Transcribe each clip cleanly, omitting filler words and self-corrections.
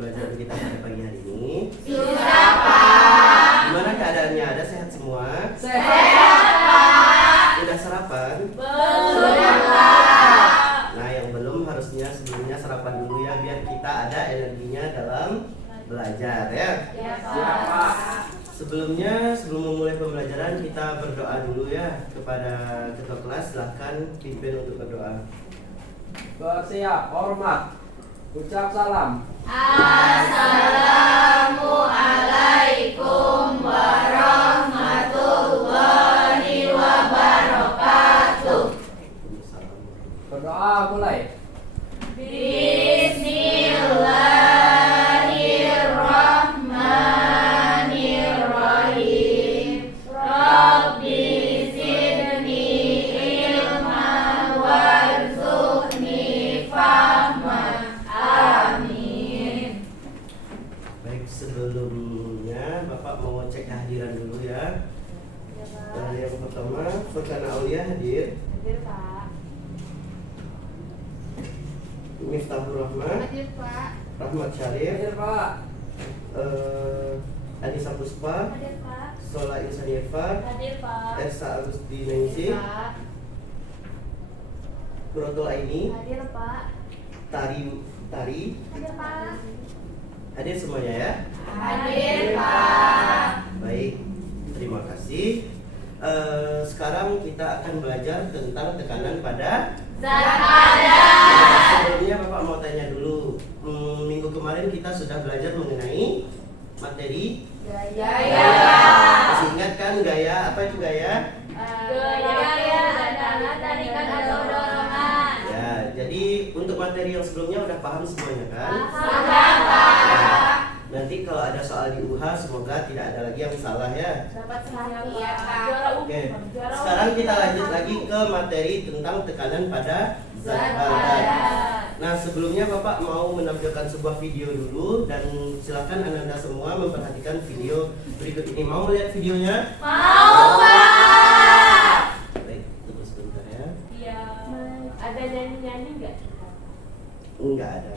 pembelajaran kita pada pagi hari ini? Sudah, Pak. Gimana keadaannya? Ada sehat semua? Sehat, Pak. Udah sarapan? Sudah, Pak. Nah, yang belum harusnya sebelumnya sarapan dulu ya, biar kita ada energinya dalam belajar ya. Ya, Pak. Sebelum memulai pembelajaran kita berdoa dulu ya kepada ketua kelas. Silahkan pimpin untuk berdoa. Bersiap, hormat, ucap salam. Assalamualaikum warahmatullahi wabarakatuh. Berdoa mulai. Bismillahirrahmanirrahim. Rabbi zidni ilma warzuqni fahma. Amin. Baik, sebelumnya Bapak mau cek kehadiran dulu ya. Yang pertama, Furkana Aulia hadir. Hadir, Pak. Miftahur Rahman, Hadir, Pak. Rahmat Syarif, Hadir, Pak. Anissa Puspa, Hadir, Pak. Sola Insanieva, Hadir, Pak. Ersa Agusti Ningsih, Pak. Kurotul Aini, Hadir, Pak. Tari, Hadir, Pak. hadir semuanya ya. Hadir, Pak. Baik, terima kasih. Sekarang kita akan belajar tentang tekanan pada. Zat padat. Sebelumnya Bapak mau tanya dulu. Minggu kemarin kita sudah belajar mengenai materi. Gaya. Masih ingat kan gaya? Apa itu gaya? Gaya adalah tarikan atau dorongan. Ya, jadi untuk materi yang sebelumnya udah paham semuanya kan? Sudah, Pak. Nanti kalau ada soal di UH semoga tidak ada lagi yang salah ya. Dapat sekali ya, Pak. Oke. Sekarang kita lanjut lagi ke materi tentang tekanan pada zat Zat padat. padat. Nah, sebelumnya Bapak mau menampilkan sebuah video dulu dan silakan Anda semua memperhatikan video berikut ini. Mau melihat videonya? Mau, Pak. Baik, tunggu sebentar ya. Iya. Ada nyanyi-nyanyi nggak? Enggak ada.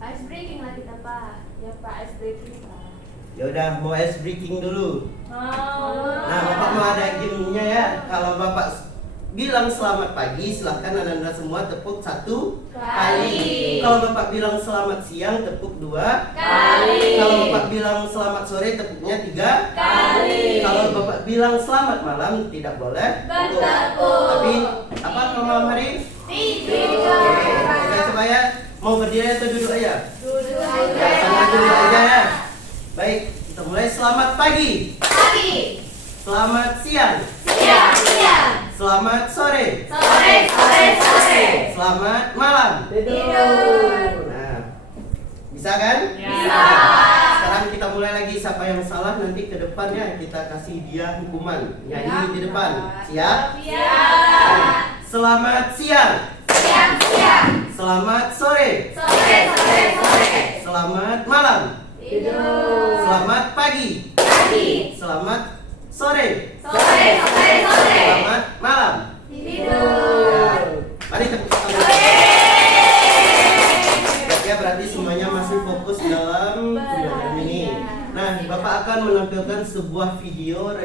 Ice breaking lah kita, Pak. Ya, Pak, ice breaking, Pak. Ya udah, mau ice breaking dulu. Mau. Nah, Bapak mau ada gamenya ya. Kalau Bapak bilang selamat pagi, silahkan Anda semua tepuk 1 kali. Kalau Bapak bilang selamat siang, tepuk 2 Kali. Kalau Bapak bilang selamat sore, tepuknya 3 Kali. Kalau Bapak bilang selamat malam, tidak boleh tepuk. Bertepuk. Tapi apa kalau malam hari? Tidur. Oke, kita coba ya. Mau berdiri atau duduk aja? Duduk Ya, sama duduk aja ya. Baik, kita mulai. Selamat pagi. Pagi. Selamat siang. Siang. Selamat sore. Sore. Selamat malam. Tidur. Nah, bisa kan? Bisa. Sekarang kita mulai lagi. Siapa yang salah nanti ke depannya kita kasih dia hukuman. Nyanyi di depan. Siap? Siap. Selamat siang. Siang. Selamat sore. Sore. Selamat malam. Tidur. Selamat pagi. Selamat sore. Sore. Selamat malam. Tidur. Mari tepuk tangan. Ya, berarti semuanya masih fokus dalam pembelajaran ini. Nah, Bapak akan menampilkan sebuah video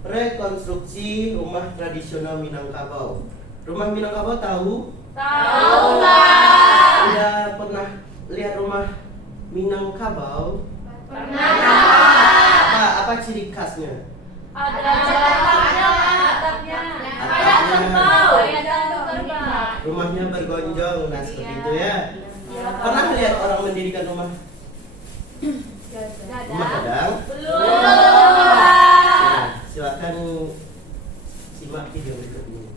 rekonstruksi rumah tradisional Minangkabau. Rumah Minangkabau tahu? Tahu, Pak. Udah pernah lihat rumah Minangkabau? Pernah. Apa ciri khasnya? Ada atapnya. Ada kerbau. Rumahnya bergonjong, nah seperti itu ya. Pernah lihat orang mendirikan rumah gadang? Belum. Nah, silakan simak video berikut ini.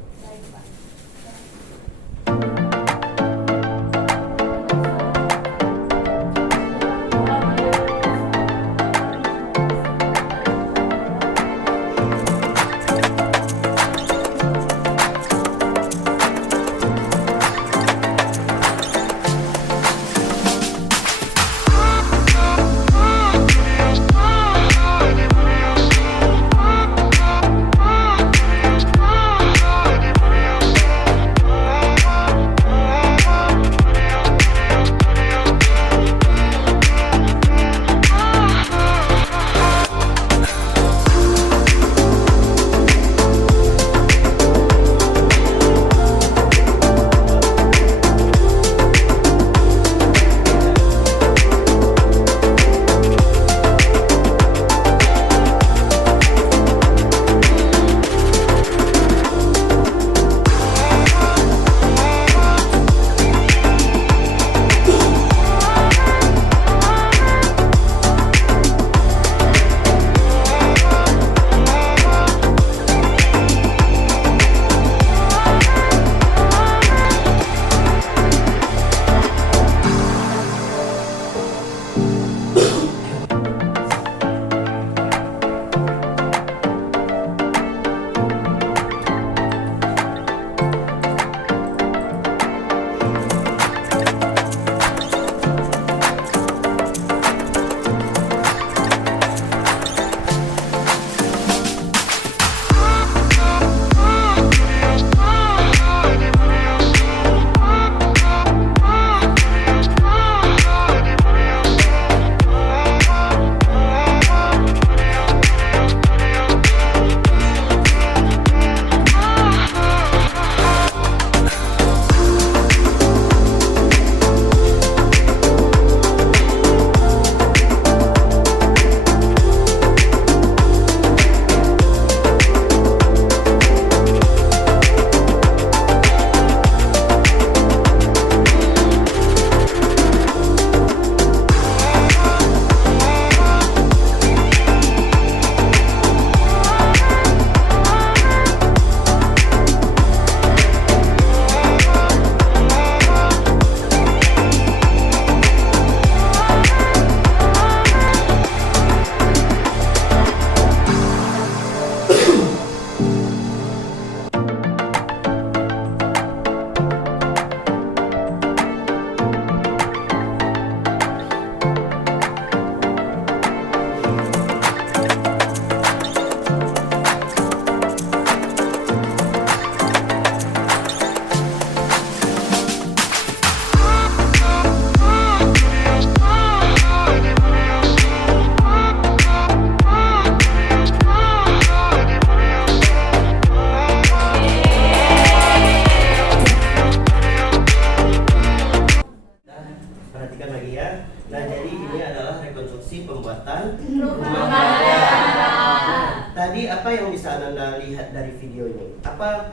instruksi pembuatan Rumah gadang. gadang. Tadi apa yang bisa Anda lihat dari video ini? Apa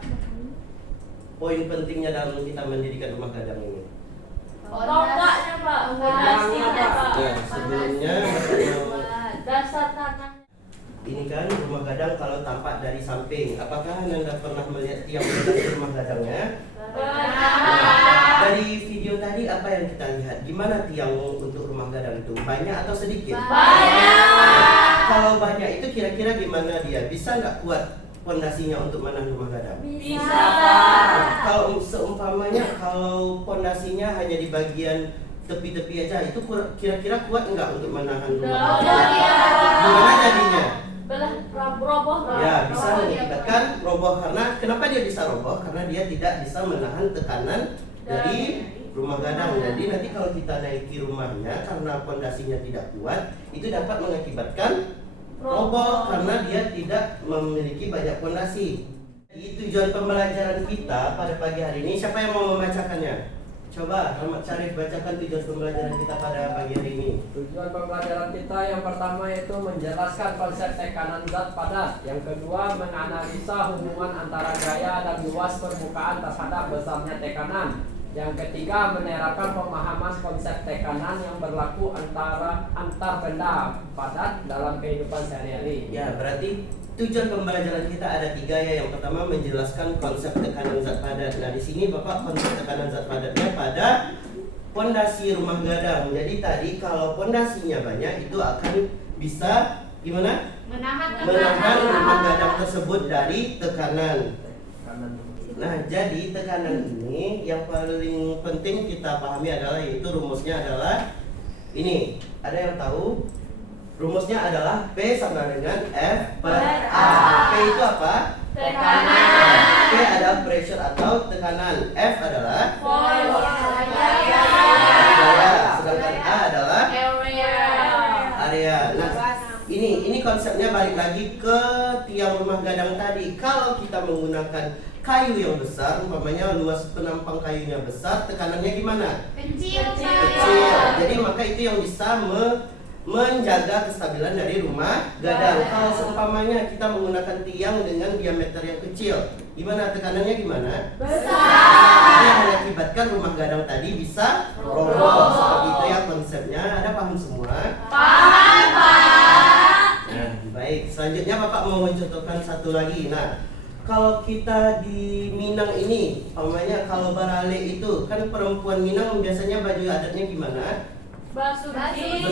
poin pentingnya dalam kita mendirikan rumah gadang ini? Tonggaknya Pak, fondasinya Pak. Ya, sebelumnya Dasar tanah. ini kan rumah gadang kalau tampak dari samping. Apakah Anda pernah melihat tiang fondasi rumah gadangnya? Dari video tadi apa yang kita lihat? Gimana tiang untuk rumah gadang itu? Banyak atau sedikit? Banyak. Kalau banyak itu kira-kira gimana dia? Bisa nggak kuat pondasinya untuk menahan rumah gadang? Bisa. Kalau seumpamanya kalau pondasinya hanya di bagian tepi-tepi aja, itu kira-kira kuat nggak untuk menahan rumah gadang? Gimana jadinya? Belah roboh. Ya, bisa mengakibatkan roboh. Kenapa dia bisa roboh? Karena dia tidak bisa menahan tekanan dari rumah gadang. Jadi nanti kalau kita naiki rumahnya karena pondasinya tidak kuat, itu dapat mengakibatkan roboh karena dia tidak memiliki banyak pondasi. Jadi tujuan pembelajaran kita pada pagi hari ini, siapa yang mau membacakannya? Coba Ahmad Syarif bacakan tujuan pembelajaran kita pada pagi hari ini. Tujuan pembelajaran kita yang pertama yaitu menjelaskan konsep tekanan zat padat. Yang kedua, menganalisa hubungan antara gaya dan luas permukaan terhadap besarnya tekanan. Yang ketiga, menerapkan pemahaman konsep tekanan yang berlaku antar benda padat dalam kehidupan sehari-hari. Ya, berarti tujuan pembelajaran kita ada 3 ya. Yang pertama menjelaskan konsep tekanan zat padat. Nah, di sini Bapak konsep tekanan zat padatnya pada pondasi rumah gadang. Jadi tadi kalau pondasinya banyak itu akan bisa gimana? Menahan Rumah gadang tersebut dari tekanan. Tekanan. Nah, jadi tekanan ini yang paling penting kita pahami adalah yaitu rumusnya adalah ini. Ada yang tahu? Rumusnya adalah P sama dengan F per A. P itu apa? Tekanan. P adalah pressure atau tekanan. F adalah gaya. Sedangkan A adalah area. Nah, ini konsepnya balik lagi ke tiang rumah gadang tadi. Kalau kita menggunakan kayu yang besar, umpamanya luas penampang kayunya besar, tekanannya gimana? Kecil. Jadi maka itu yang bisa menjaga kestabilan dari rumah gadang. Kalau seumpamanya kita menggunakan tiang dengan diameter yang kecil, gimana tekanannya gimana? Besar. Itu yang mengakibatkan rumah gadang tadi bisa roboh. Seperti itu ya konsepnya. Ada paham semua? Paham, Pak. Nah, baik. Selanjutnya Bapak mau mencontohkan satu lagi. Nah, kalau kita di Minang ini, umpamanya kalau barale itu kan perempuan Minang biasanya baju adatnya gimana? Bersunting.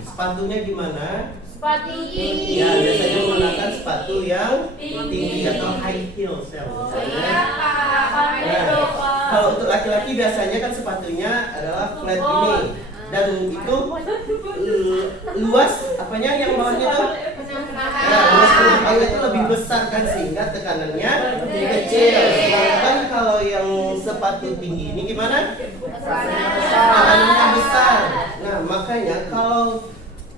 Sepatunya gimana? Sepatu tinggi. Ya, biasanya menggunakan sepatu yang Tinggi. tinggi atau high heels ya. Iya, Pak. Nah, kalau untuk laki-laki biasanya kan sepatunya adalah flat ini dan itu luas apanya yang bawahnya tuh? Ya, luas penampangnya itu lebih besar kan sehingga tekanannya lebih kecil. Sedangkan kalau yang sepatu tinggi ini gimana? Tekanannya besar. Nah, makanya kalau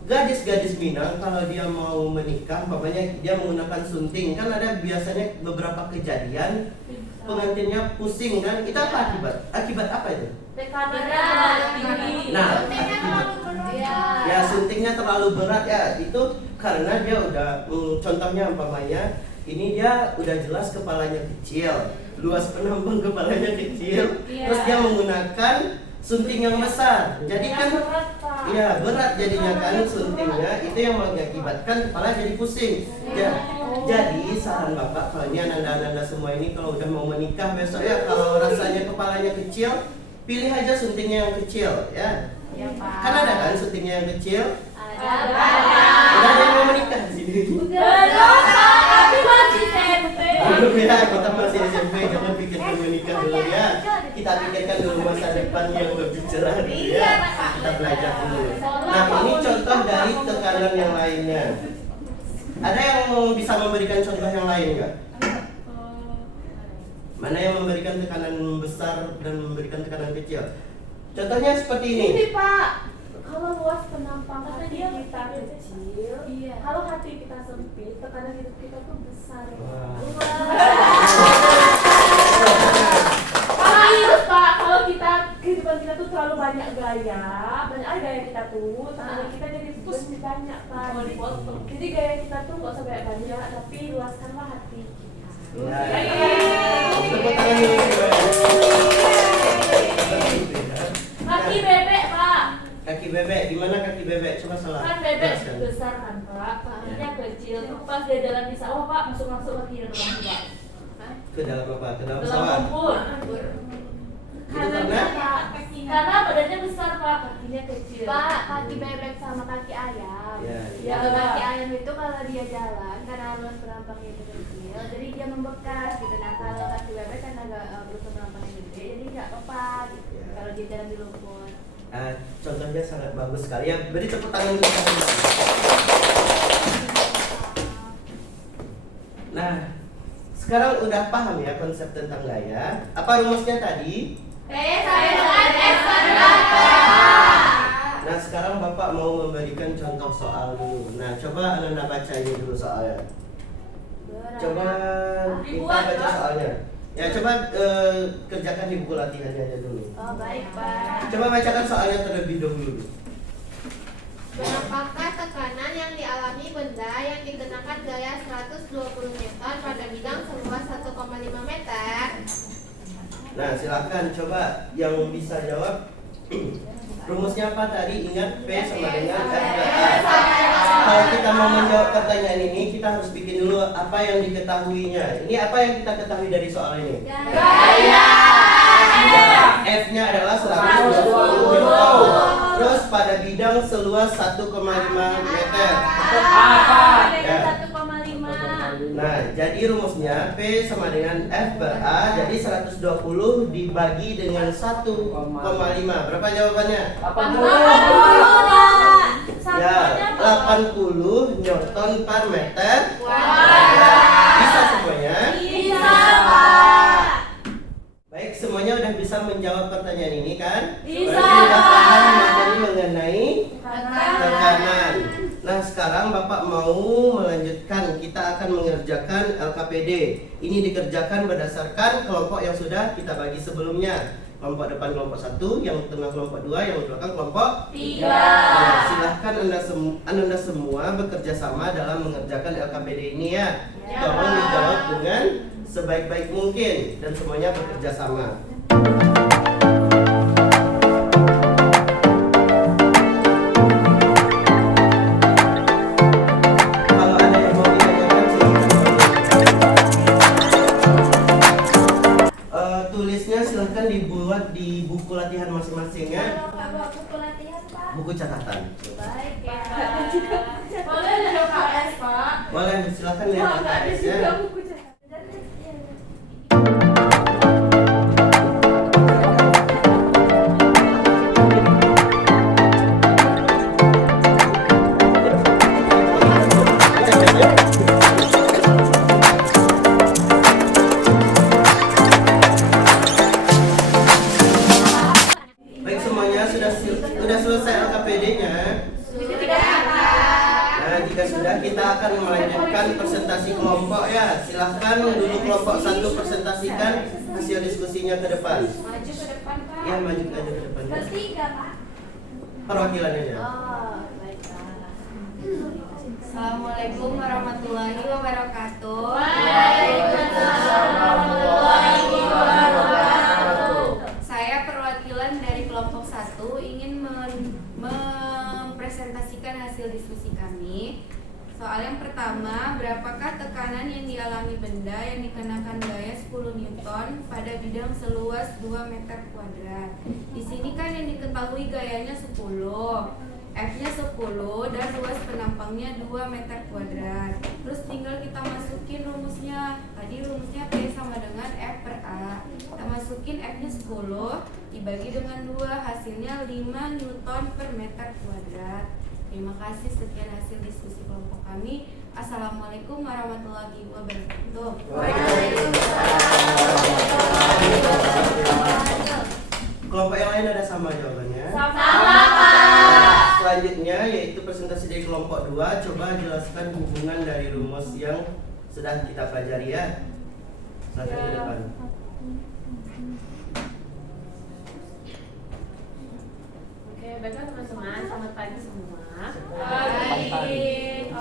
gadis-gadis Minang kalau dia mau menikah, umpamanya dia menggunakan sunting, kan ada biasanya beberapa kejadian pengantinnya pusing kan? Itu apa akibat apa itu? Tekanannya tinggi. Nah, ya suntingnya terlalu berat ya. Itu karena dia udah contohnya umpamanya ini dia udah jelas kepalanya kecil, luas penampang kepalanya kecil, terus dia menggunakan sunting yang besar. Jadi kan ya berat jadinya kan suntingnya, itu yang mengakibatkan kepala jadi pusing. Jadi saran Bapak kalau ini anda semua ini kalau udah mau menikah besok ya, kalau rasanya kepalanya kecil, pilih aja suntingnya yang kecil ya. Iya, Pak. Kan ada kan suntingnya yang kecil? Ada. Udah ada yang mau menikah di sini. Belum, Pak. Tapi masih SMP. Belum ya, kita masih SMP, jangan pikirkan menikah dulu ya. Kita pikirkan dulu masa depan yang lebih cerah dulu ya. Kita belajar dulu. Nah, ini contoh dari tekanan yang lainnya. Ada yang bisa memberikan contoh yang lain nggak? Mana yang memberikan tekanan besar dan memberikan tekanan kecil? Contohnya seperti ini. Ini, Pak. Kalau luas penampang hati kita kecil, kalau hati kita sempit, tekanan hidup kita tuh besar. Pak, kalau kita kehidupan kita tuh terlalu banyak gaya kita tuh tekanan kita jadi lebih banyak Pak. Jadi gaya kita tuh nggak usah banyak, tapi luaskanlah hati kita. Nah, tepuk tangan dulu. Kaki bebek Pak. Kaki bebek, di mana kaki bebek? Coba salah. Kan bebek jelaskan. besar kan Pak, kakinya kecil. Pas dia jalan di sawah Pak, masuk kakinya ke dalam Pak. Ke dalam apa? Ke dalam Dalam sawah. lumpur. karena? Karena badannya besar Pak, kakinya kecil. Pak, kaki bebek sama kaki ayam. Ya, Ya, Kalau kaki ayam itu kalau dia jalan karena ruas penampangnya itu kecil, jadi dia membekas gitu. Nah kalau kaki bebek kan agak ruas penampangnya gede, jadi nggak apa gitu. Ya. Kalau dia jalan di lumpur. Contohnya sangat bagus sekali ya. Beri tepuk tangan untuk kami. Nah, sekarang udah paham ya konsep tentang gaya. Apa rumusnya tadi? P sama dengan F berapa? Nah, sekarang Bapak mau memberikan contoh soal dulu. Nah, coba Anda baca ini dulu soalnya. Coba kita baca soalnya. Ya, coba kerjakan di buku latihannya aja dulu. Oh baik Pak. Coba bacakan soalnya terlebih dahulu. Berapakah tekanan yang dialami benda yang dikenakan gaya 120 Newton pada bidang seluas 1,5 meter? Nah, silakan coba yang bisa jawab. Rumusnya apa tadi? Ingat P sama dengan F per A. Kalau kita mau menjawab pertanyaan ini, kita harus bikin dulu apa yang diketahuinya. Ini apa yang kita ketahui dari soal ini? Gaya. F-nya adalah 120 Newton. Terus pada bidang seluas 1,5 meter. Ya. 1,5. Nah, jadi rumusnya P sama dengan F per A. Jadi 120 dibagi dengan 1,5. Berapa jawabannya? 80. Ya, 80 Newton per meter. Bisa semuanya? Bisa Pak. Baik, semuanya udah bisa menjawab pertanyaan ini kan? Bisa. Berarti udah paham materi mengenai tekanan. Nah, sekarang Bapak mau melanjutkan. Kita akan mengerjakan LKPD. Ini dikerjakan berdasarkan kelompok yang sudah kita bagi sebelumnya. Kelompok depan kelompok 1, yang tengah kelompok 2, yang belakang kelompok 3. Nah, silahkan anda semua bekerja sama dalam mengerjakan LKPD ini ya. Tolong dijawab dengan sebaik-baik mungkin dan semuanya bekerja sama. Kalau ada yang mau ditanyakan, silakan. Tulisnya silahkan dibuat di buku latihan masing-masing ya. Kalau buku latihan Pak. Buku catatan. Baik ya. Boleh ada UKS Pak. Boleh, silahkan lihat Oh, nggak ada LKS juga ya. buku catatan. Baik, semuanya sudah selesai LKPD-nya. Nah, jika sudah, kita akan melanjutkan presentasi kelompok ya. Silahkan dulu kelompok 1 presentasikan hasil diskusinya ke depan. Maju ke depan Pak. Ya, maju aja ke depan. Bertiga Pak. Perwakilannya ya. Oh baik Pak. Assalamualaikum warahmatullahi wabarakatuh. Waalaikumsalam warahmatullahi wabarakatuh. Saya perwakilan dari kelompok 1 ingin mempresentasikan hasil diskusi kami. Soal yang pertama, berapakah tekanan yang dialami benda yang dikenakan gaya 10 Newton pada bidang seluas 2 meter kuadrat? Di sini kan yang diketahui gayanya 10, F-nya 10 dan luas penampangnya 2 meter kuadrat. Terus tinggal kita masukin rumusnya. Tadi rumusnya P sama dengan F per A. Kita masukin F-nya 10 dibagi dengan 2, hasilnya 5 Newton per meter kuadrat. Terima kasih, sekian hasil diskusi kelompok kami. Assalamualaikum warahmatullahi wabarakatuh. Kelompok yang lain ada sama jawabannya. Sama Pak. Selanjutnya yaitu presentasi dari kelompok 2. Coba jelaskan hubungan dari rumus yang sudah kita pelajari ya. Silakan ke depan. Oke, Baiklah teman-teman, selamat pagi semua. Pagi.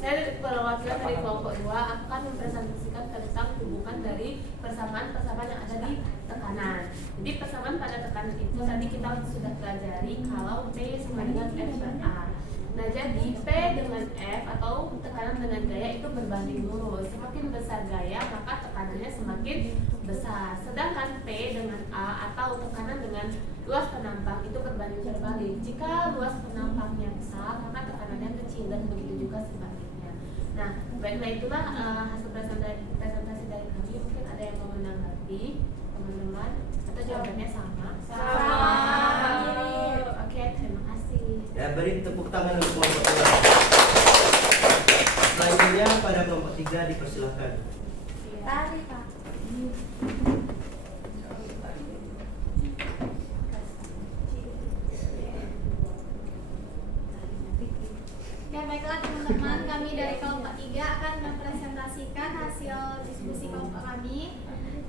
Saya perwakilan dari kelompok 2 akan mempresentasikan tentang hubungan dari persamaan-persamaan yang ada di tekanan. Jadi persamaan pada tekanan itu tadi kita sudah pelajari kalau P sama dengan F per A. Nah jadi P dengan F atau tekanan dengan gaya itu berbanding lurus. Semakin besar gaya maka tekanannya semakin besar. Sedangkan P dengan A atau tekanan dengan luas penampang itu berbanding terbalik. Jika luas penampangnya besar maka tekanannya kecil dan begitu juga sebaliknya. Nah baiklah itulah hasil presentasi dari kami. Mungkin ada yang mau menanggapi teman-teman atau jawabannya sama? Oke, terima kasih. Ya, beri tepuk tangan untuk kelompok 2. Selanjutnya pada kelompok 3 dipersilakan. Tari Pak. Ya baiklah teman-teman, kami dari kelompok 3 akan mempresentasikan hasil diskusi kelompok kami,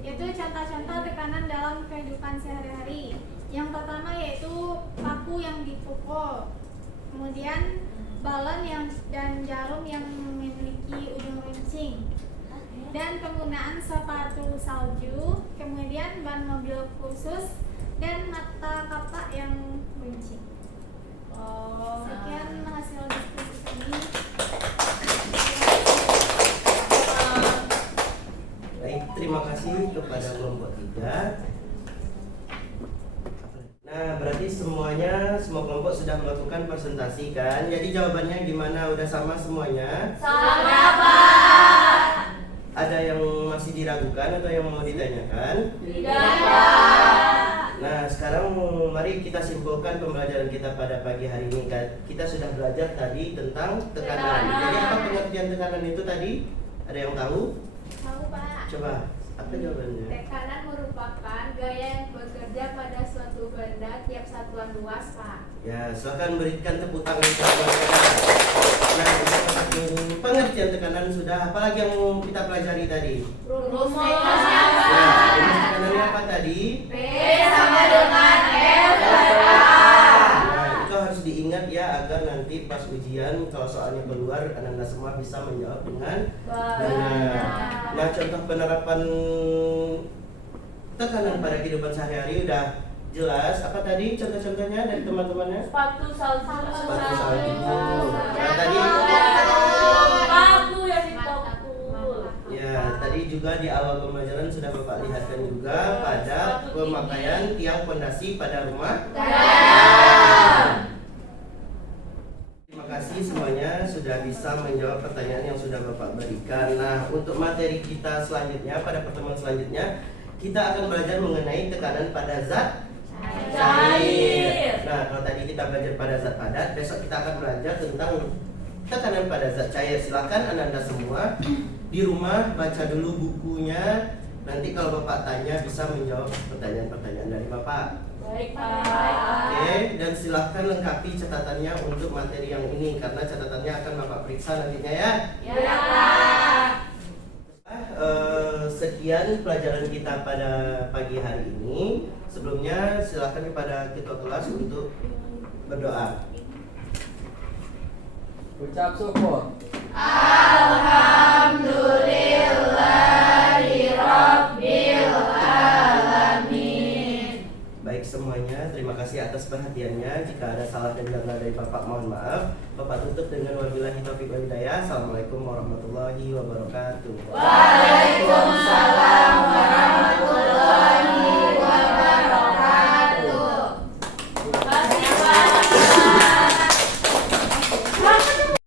yaitu contoh-contoh tekanan dalam kehidupan sehari-hari. Yang pertama yaitu paku yang dipukul, kemudian balon dan jarum yang memiliki ujung runcing, dan penggunaan sepatu salju, kemudian ban mobil khusus, dan mata kapak yang runcing. Sekian hasil diskusi kami. Baik, terima kasih kepada kelompok 3. Nah, berarti semua kelompok sudah melakukan presentasi kan? Jadi jawabannya gimana? Udah sama semuanya? Sama Pak. Ada yang masih diragukan atau yang mau ditanyakan? Tidak. Nah, sekarang mari kita simpulkan pembelajaran kita pada pagi hari ini. Kita sudah belajar tadi tentang tekanan. Jadi apa pengertian tekanan itu tadi? Ada yang tahu? Tahu Pak. Coba, apa jawabannya? Tekanan merupakan gaya yang bekerja pada suatu benda tiap satuan luas Pak. Ya, silakan berikan tepuk tangan kepada mereka. Nah, pengertian tekanan sudah. Apalagi yang kita pelajari tadi? Rumusnya Ya, rumus tekanannya apa tadi? P sama dengan F per A. Nah, itu harus diingat ya agar nanti pas ujian kalau soalnya keluar Anda semua bisa menjawab dengan benar. Nah, contoh penerapan tekanan pada kehidupan sehari-hari udah jelas. Apa tadi contoh-contohnya dari teman-temannya? Sepatu salju. Sepatu salju. Nah, tadi Paku yang dipukul. ya, tadi juga di awal pembelajaran sudah Bapak lihatkan juga pada pemakaian tiang fondasi pada rumah. Terima kasih semuanya sudah bisa menjawab pertanyaan yang sudah Bapak berikan. Nah, untuk materi kita selanjutnya pada pertemuan selanjutnya kita akan belajar mengenai tekanan pada zat cair. Nah, kalau tadi kita belajar pada zat padat, besok kita akan belajar tentang tekanan pada zat cair. Silakan Anda semua di rumah baca dulu bukunya. Nanti kalau Bapak tanya bisa menjawab pertanyaan-pertanyaan dari Bapak. Baik Pak. Oke, dan silahkan lengkapi catatannya untuk materi yang ini karena catatannya akan Bapak periksa nantinya ya. Ya Pak. Sekian pelajaran kita pada pagi hari ini. Sebelumnya silahkan kepada ketua kelas untuk berdoa. Ucap syukur. Alhamdulillahirabbil alamin. Baik semuanya, terima kasih atas perhatiannya. Jika ada salah dan gangguan dari Bapak mohon maaf. Bapak tutup dengan wabillahi taufiq wal hidayah. Assalamualaikum warahmatullahi wabarakatuh. Waalaikumsalam.